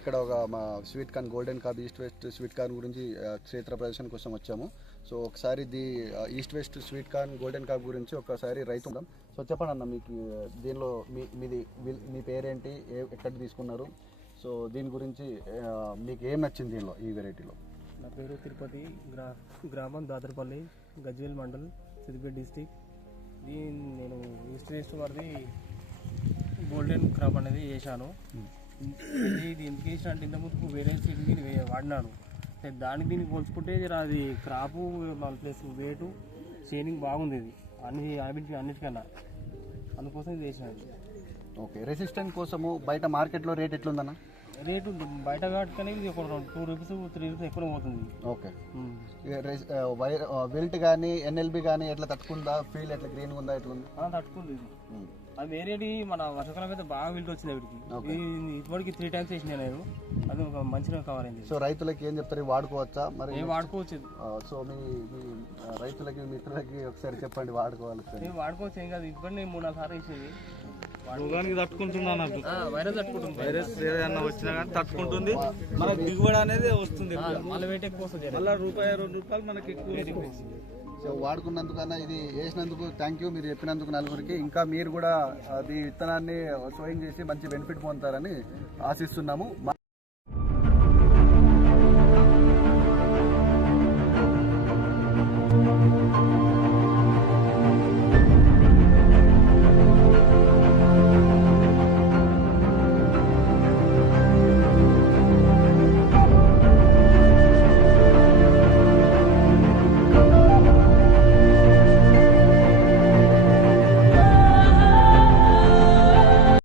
ఇక్కడ ఒక మా sweet corn golden corn east west sweet corn గురించి క్షేత్ర ప్రదర్శన కోసం వచ్చాము. సో ఒకసారి east west sweet corn golden corn గురించి ఒకసారి రైతు ఉందాం. సో చెప్పండి అన్న, మీకు దీనిలో మీ పేరేంటి, ఎక్కడ తీసుకున్నారు, సో దీని గురించి మీకు ఏం నచ్చింది దీనిలో, ఈ వెరైటీలో? నా పేరు తిరుపతి, గ్రామం దాదరపల్లి, గజ్వేల్ మండల్, సిద్దిపేట డిస్టిక్. నేను ఈస్ట్ వెస్ట్ వారిది గోల్డెన్ క్రాప్ అనేది వేసాను. ఇది ఎందుకు వేసిన అంటే ఇంతకుముందు వేరే సీడ్ దీన్ని వాడినాను. దానికి దీనికి పోల్చుకుంటే అది క్రాపు ప్లస్ వెయిట్ షేనింగ్ బాగుంది. ఇది అన్నిటికన్నా అందుకోసం ఇది వేసినది. ఓకే, రెసిస్టెంట్ కోసము బయట మార్కెట్లో రేట్ ఎట్లుందన్న? రేటు బయట కాటుకనే ఇది ఒక 2 రూపీస్ 3 రూపీస్ ఎక్కువ పోతుంది. ఓకే, విల్ట్ కానీ ఎన్ఎల్బి కానీ ఎట్లా తట్టుకుందా? ఫీల్ ఎట్లా గ్రీన్ ఉందా, ఎట్లుంది? తట్టుకుంది. అది వేరేది మన వర్షాకాలం అయితే బాగా విల్ట్ వచ్చింది. వీటికి ఇప్పటికి 3 టైమ్స్ వేసిన నేను, అది ఒక మంచిగా కవర్ అయింది. సో రైతులకి ఏం చెప్తారు, వాడుకోవచ్చా? మరి వాడుకోవచ్చు. సో మీ రైతులకి మిత్రులకి ఒకసారి చెప్పండి, వాడుకోవాలి. వాడుకోవచ్చు, ఏం కాదు. ఇప్పుడు నేను 3-4 సార్లు వేసేది. రోగానికి తట్టుకుంటున్నా, వైరస్ తట్టుకుంటుంది. వైరస్ ఏదైనా వచ్చినా కానీ తట్టుకుంటుంది. మనకు దిగుబడి అనేది వస్తుంది. మళ్ళీ వెయిట్ ఎక్కువ వస్తుంది. మళ్ళీ ₹1-2 మనకి ఎక్కువ. సో వాడుకున్నందుకన్నా ఇది వేసినందుకు థ్యాంక్ యూ. మీరు చెప్పినందుకు నలుగురికి. ఇంకా మీరు కూడా అది విత్తనాన్ని సోయింగ్ చేసి మంచి బెనిఫిట్ పొందుతారని ఆశిస్తున్నాము.